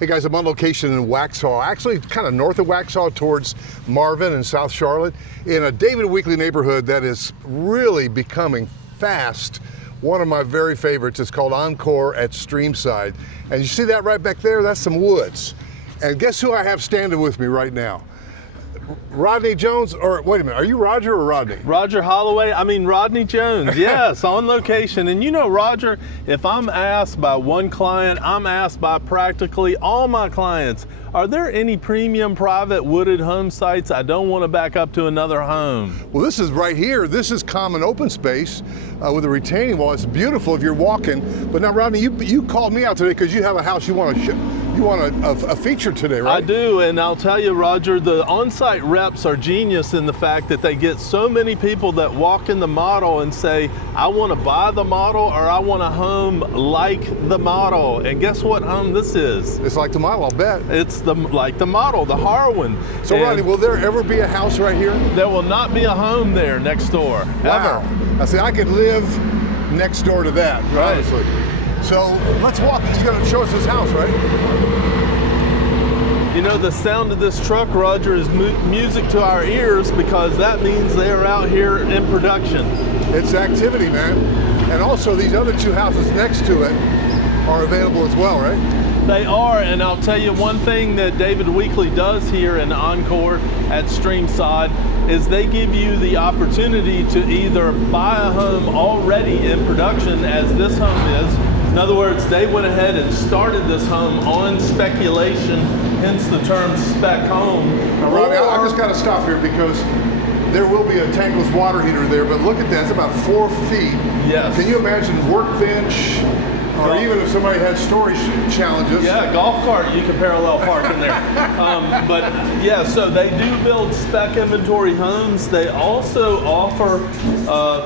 Hey guys, I'm on location in Waxhaw, actually kind of north of Waxhaw towards Marvin and South Charlotte, in a David Weekley neighborhood that is really becoming fast. One of my very favorites is called Encore at Streamside. And you see that right back there? That's some woods. And guess who I have standing with me right now? Rodney Jones, or wait a minute, are you Roger or Rodney? Roger Holloway, Rodney Jones, yes, on location. And you know, Roger, if I'm asked by one client, I'm asked by practically all my clients, are there any premium private wooded home sites I don't want to back up to another home? Well, this is right here. This is common open space with a retaining wall. It's beautiful if you're walking. But now, Rodney, you called me out today because you have a house you want to show. You want a feature today, right? I do, and I'll tell you, Roger, the on-site reps are genius in the fact that they get so many people that walk in the model and say, I want to buy the model or I want a home like the model. And guess what home this is? It's like the model, I'll bet. It's like the model, the Harwin. So, Rodney, will there ever be a house right here? There will not be a home there next door, wow. ever. I say I could live next door to that, right. Honestly. So let's walk. You're going to show us this house, right? You know, the sound of this truck, Roger, is music to our ears because that means they are out here in production. It's activity, man. And also these other two houses next to it are available as well, right? They are, and I'll tell you one thing that David Weekley does here in Encore at Streamside is they give you the opportunity to either buy a home already in production, as this home is. In other words, they went ahead and started this home on speculation, hence the term spec home. Now, Robbie, I just got to stop here because there will be a tankless water heater there, but look at that, it's about 4 feet. Yes. Can you imagine workbench, or even if somebody had storage challenges? Yeah, golf cart, you can parallel park in there. But yeah, so they do build spec inventory homes. They also offer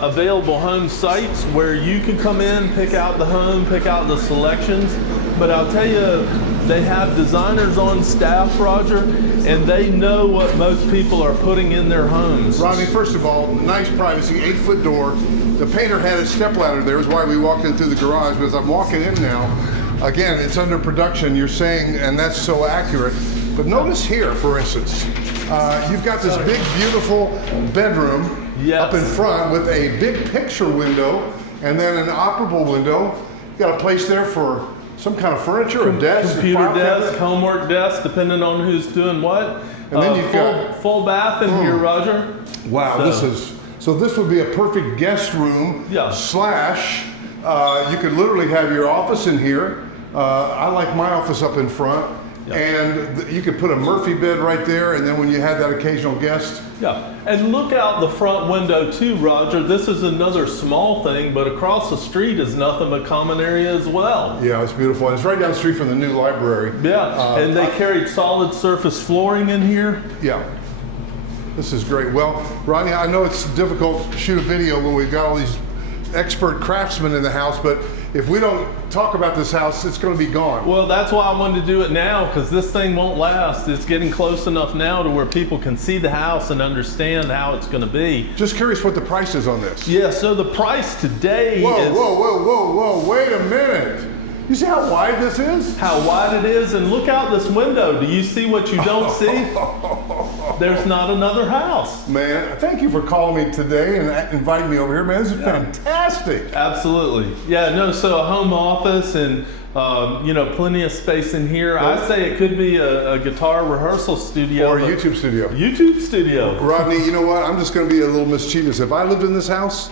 available home sites where you can come in, pick out the home, pick out the selections. But I'll tell you, they have designers on staff, Roger, and they know what most people are putting in their homes. Rodney, first of all, nice privacy, 8-foot door. The painter had a stepladder there, is why we walked in through the garage, but as I'm walking in now, again, it's under production, you're saying, and that's so accurate. But notice here, for instance, you've got this big, beautiful bedroom up in front with a big picture window and then an operable window. You got a place there for some kind of furniture, a desk, computer desk, homework desk, depending on who's doing what. And then you've got full bath in here, Roger. Wow, so this would be a perfect guest room slash, you could literally have your office in here. I like my office up in front. And you could put a Murphy bed right there, and then when you had that occasional guest. Yeah, and look out the front window too, Roger. This is another small thing, but across the street is nothing but common area as well. Yeah, it's beautiful. And it's right down the street from the new library. Yeah, and they carried solid surface flooring in here. Yeah. This is great. Well, Rodney, I know it's difficult to shoot a video when we've got all these expert craftsmen in the house, but if we don't talk about this house, it's going to be gone. Well, that's why I wanted to do it now, because this thing won't last. It's getting close enough now to where people can see the house and understand how it's going to be. Just curious what the price is on this. Yeah, so the price today is... Whoa, wait a minute. You see how wide this is? How wide it is, and look out this window. Do you see what you don't see? There's not another house. Man, thank you for calling me today and inviting me over here, man. This is fantastic. Absolutely. Yeah, no, so a home office and you know, plenty of space in here. I say it could be a guitar rehearsal studio. Or a YouTube studio. YouTube studio. Rodney, you know what? I'm just going to be a little mischievous. If I lived in this house,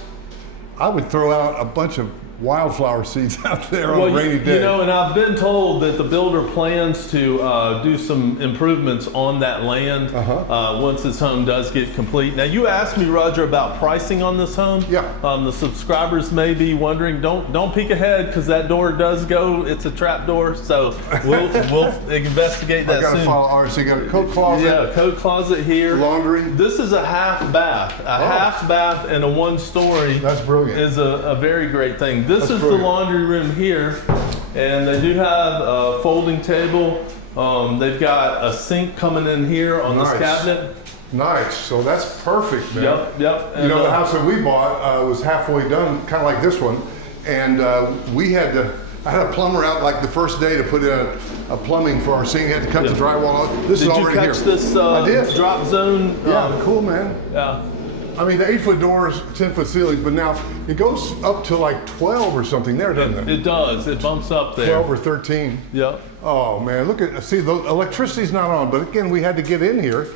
I would throw out a bunch of wildflower seeds out there on a rainy day. You know, and I've been told that the builder plans to do some improvements on that land once this home does get complete. Now, you asked me, Roger, about pricing on this home. Yeah. The subscribers may be wondering, don't peek ahead, because that door does go, it's a trap door, so we'll investigate that soon. I got to follow, all right, so you got a coat closet. Yeah, coat closet here. Laundry. This is a half bath. Half bath and a 1-story. That's brilliant. Is a very great thing. This is brilliant. the laundry room here, and they do have a folding table. They've got a sink coming in here on this cabinet. Nice, so that's perfect, man. Yep. And you know, the house that we bought was halfway done, kind of like this one, and I had a plumber out like the first day to put in plumbing for our sink. Had to cut the drywall out. This is already here. Did you catch this drop zone? Yeah, cool, man. Yeah. I mean, the 8-foot doors, 10-foot ceilings, but now it goes up to like 12 or something there, doesn't it? It does. It bumps up there. 12 or 13. Yep. Oh man, look at, see, the electricity's not on, but again, we had to get in here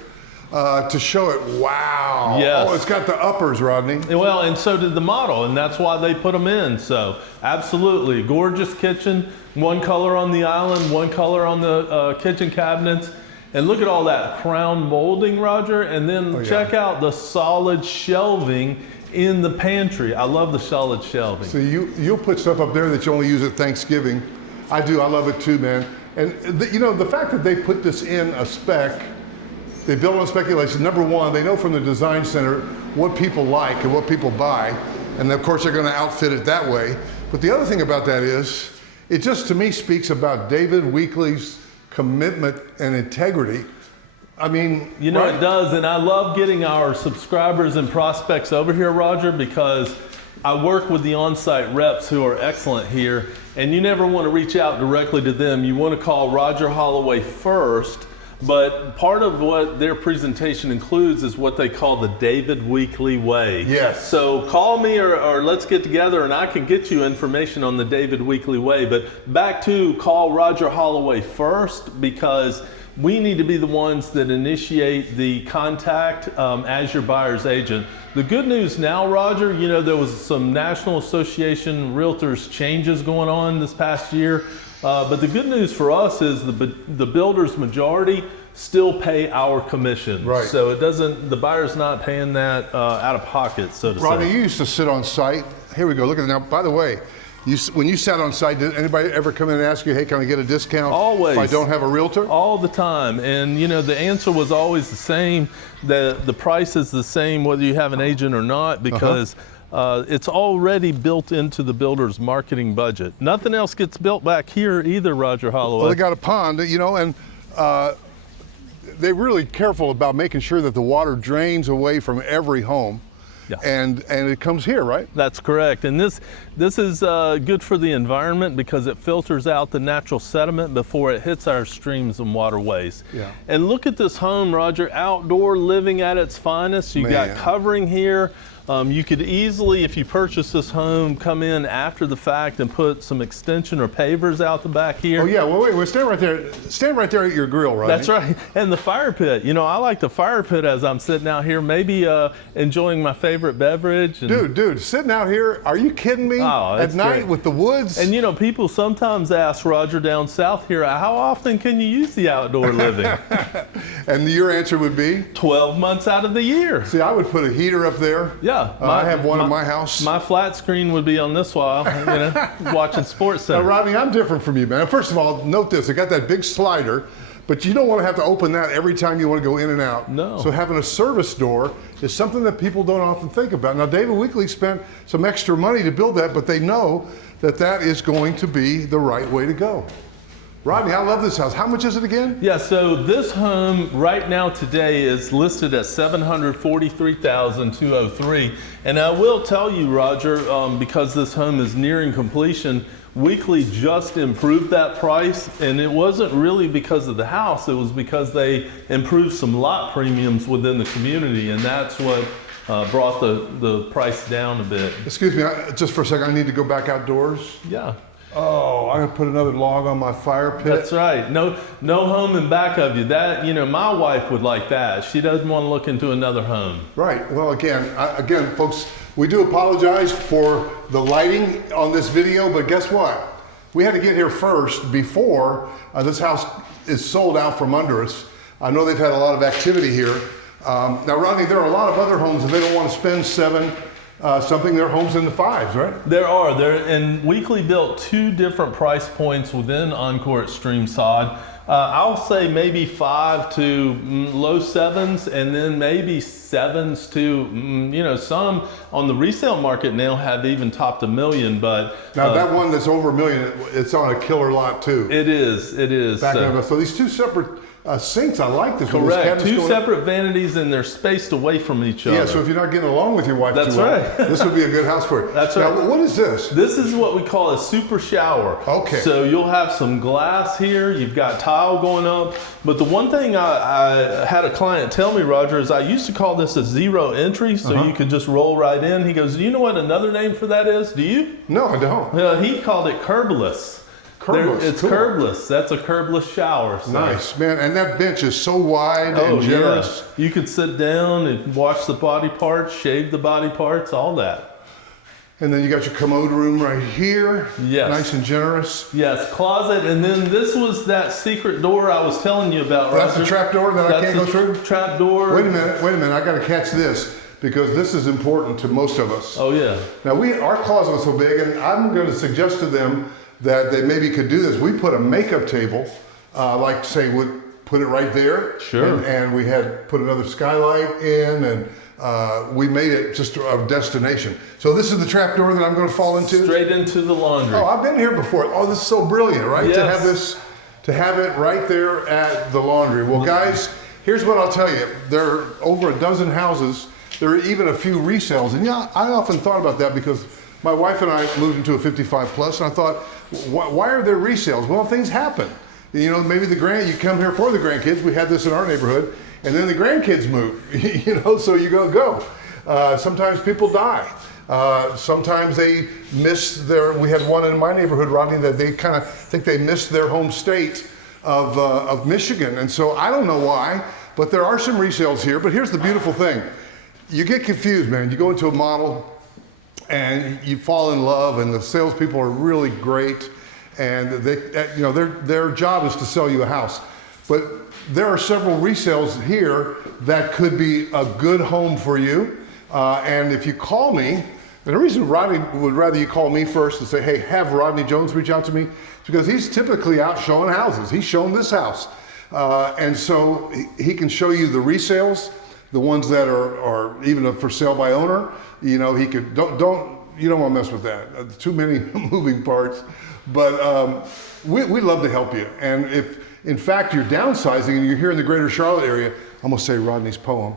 to show it. Wow. Yes. Oh, it's got the uppers, Rodney. Well, and so did the model, and that's why they put them in. So absolutely, gorgeous kitchen, one color on the island, one color on the kitchen cabinets. And look at all that crown molding, Roger, and then check out the solid shelving in the pantry. I love the solid shelving. So you'll put stuff up there that you only use at Thanksgiving. I do, I love it too, man. And you know, the fact that they put this in a spec, they build on speculation. Number one, they know from the design center what people like and what people buy. And of course, they're gonna outfit it that way. But the other thing about that is, it just to me speaks about David Weekley's commitment and integrity. I mean, you know, it does, and I love getting our subscribers and prospects over here, Roger, because I work with the on-site reps who are excellent here, and you never want to reach out directly to them. You want to call Roger Holloway first, but part of what their presentation includes is what they call the David Weekley way. Yes. So call me or let's get together and I can get you information on the David Weekley way. But back to call Roger Holloway first, because we need to be the ones that initiate the contact as your buyer's agent. The good news now, Roger, you know, there was some National Association Realtors changes going on this past year. But the good news for us is the builder's majority still pay our commission. Right. So it doesn't, the buyer's not paying that out of pocket, so to Rodney, say. you used to sit on site. Here we go, look at it now. By the way, when you sat on site, did anybody ever come in and ask you, hey, can I get a discount Always. if I don't have a realtor? All the time. And you know, the answer was always the same. The price is the same whether you have an agent or not, because it's already built into the builder's marketing budget. Nothing else gets built back here either, Roger Holloway. Well, they got a pond, you know, and they're really careful about making sure that the water drains away from every home. Yeah. And it comes here, right? That's correct. And this is good for the environment because it filters out the natural sediment before it hits our streams and waterways. Yeah. And look at this home, Roger, outdoor living at its finest. You got covering here. You could easily, if you purchase this home, come in after the fact and put some extension or pavers out the back here. Oh yeah, well wait, stand right there. Stand right there at your grill, right? That's right. And the fire pit. You know, I like the fire pit as I'm sitting out here, maybe enjoying my favorite beverage. And Dude, sitting out here, are you kidding me? Oh, at night great. with the woods? And you know, people sometimes ask, Roger, down south here, how often can you use the outdoor living? And your answer would be? 12 months out of the year. See, I would put a heater up there. Yeah. I have one in my house. My flat screen would be on this while, you know, watching Sports Center. Now, Rodney, I'm different from you, man. First of all, note this. I got that big slider, but you don't want to have to open that every time you want to go in and out. No. So having a service door is something that people don't often think about. Now, David Weekley spent some extra money to build that, but they know that that is going to be the right way to go. Rodney, I love this house. How much is it again? Yeah, so this home right now today is listed at $743,203. And I will tell you, Roger, because this home is nearing completion, Weekley just improved that price, and it wasn't really because of the house, it was because they improved some lot premiums within the community, and that's what brought the price down a bit. Excuse me, just for a second, I need to go back outdoors. Yeah. Oh, I'm gonna put another log on my fire pit. That's right. No home in back of you. That, you know, my wife would like that. She doesn't want to look into another home. Right. Well, again, folks, we do apologize for the lighting on this video, but guess what? We had to get here first before this house is sold out from under us. I know they've had a lot of activity here. Now, Rodney, there are a lot of other homes and they don't want to spend something, their homes in the $5s, right? There are. And Weekley built 2 different price points within Encore Extreme Sod. I'll say maybe 5 to low 7s, and then maybe 7s to, you know, some on the resale market now have even topped $1 million. But now that one that's over $1 million, it's on a killer lot too. It is. So these two separate sinks. I like this. Correct. Two separate vanities and they're spaced away from each other. Yeah, so if you're not getting along with your wife That's too well, right. this would be a good house for it. That's now, right. What is this? This is what we call a super shower. Okay. So you'll have some glass here, you've got tile going up, but the one thing I had a client tell me, Roger, is I used to call this a zero entry, so you could just roll right in. He goes, do you know what another name for that is? Do you? No, I don't. He called it curbless. It's cool. curbless. That's a curbless shower. So. Nice, man. And that bench is so wide and generous. Yeah. You could sit down and wash the body parts, shave the body parts, all that. And then you got your commode room right here. Yes. Nice and generous. Yes, closet. And then this was that secret door I was telling you about, Roger. That's the trap door that I can't go through? Trap door. Wait a minute. I got to catch this because this is important to most of us. Oh, yeah. Now, our closet was so big, and I'm going to suggest to them that they maybe could do this. We put a makeup table, like say, would put it right there. Sure. And we had put another skylight in, and we made it just a destination. So this is the trap door that I'm going to fall into? Straight into the laundry. Oh, I've been here before. Oh, this is so brilliant, right? Yes. To have it right there at the laundry. Well, guys, here's what I'll tell you. There are over a dozen houses. There are even a few resales. And yeah, I often thought about that because my wife and I moved into a 55 plus, and I thought, why are there resales? Well, things happen. You know, maybe you come here for the grandkids. We had this in our neighborhood, and then the grandkids move. You know, so you go. Sometimes people die. Sometimes they miss we had one in my neighborhood, Rodney, that they kind of think they missed their home state of Michigan. And so I don't know why, but there are some resales here. But here's the beautiful thing. You get confused, man. You go into a model and you fall in love, and the salespeople are really great, and their job is to sell you a house. But there are several resales here that could be a good home for you. And if you call me, and the reason Rodney would rather you call me first and say, hey, have Rodney Jones reach out to me, is because he's typically out showing houses. He's shown this house. And so he can show you the resales, the ones that are even for sale by owner. You know, he could, you don't want to mess with that. Too many moving parts. But we love to help you. And if, in fact, you're downsizing and you're here in the greater Charlotte area, I'm going to say Rodney's poem.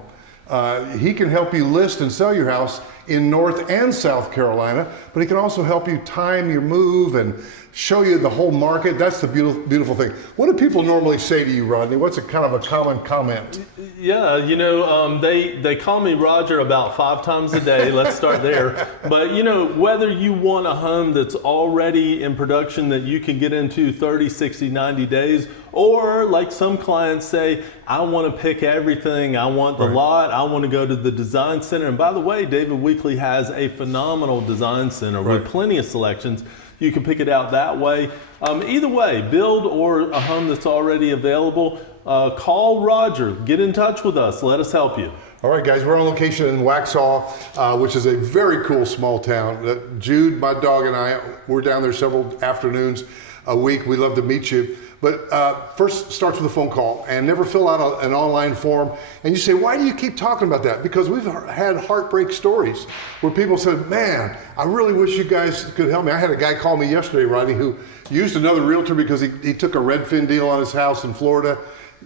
He can help you list and sell your house in North and South Carolina, but he can also help you time your move and show you the whole market. That's the beautiful thing. What do people normally say to you, Rodney? What's a kind of a common comment? Yeah, you know, they call me Roger about 5 times a day. Let's start there. But you know, whether you want a home that's already in production that you can get into 30, 60, 90 days, or like some clients say, I want to pick everything. I want the lot. I want to go to the design center. And by the way, David Weekley has a phenomenal design center with plenty of selections. You can pick it out that way. Either way, build or a home that's already available, call Roger, get in touch with us, let us help you. All right, guys, we're on location in Waxhaw, which is a very cool small town. Jude, my dog, and I, we're down there several afternoons a week. We love to meet you. But first starts with a phone call, and never fill out an online form. And you say, why do you keep talking about that? Because we've had heartbreak stories where people said, man, I really wish you guys could help me. I had a guy call me yesterday, Rodney, who used another realtor because he took a Redfin deal on his house in Florida,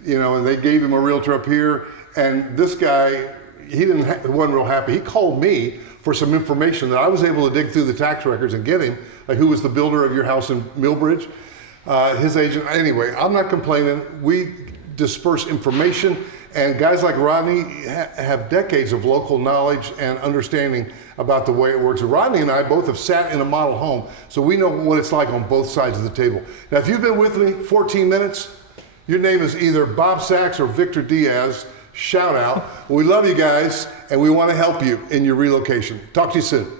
you know, and they gave him a realtor up here. And this guy, wasn't real happy. He called me for some information that I was able to dig through the tax records and get him, like who was the builder of your house in Millbridge. His agent. Anyway, I'm not complaining. We disperse information, and guys like Rodney have decades of local knowledge and understanding about the way it works. Rodney and I both have sat in a model home, so we know what it's like on both sides of the table. Now, if you've been with me 14 minutes, your name is either Bob Sachs or Victor Diaz. Shout out. We love you guys, and we want to help you in your relocation. Talk to you soon.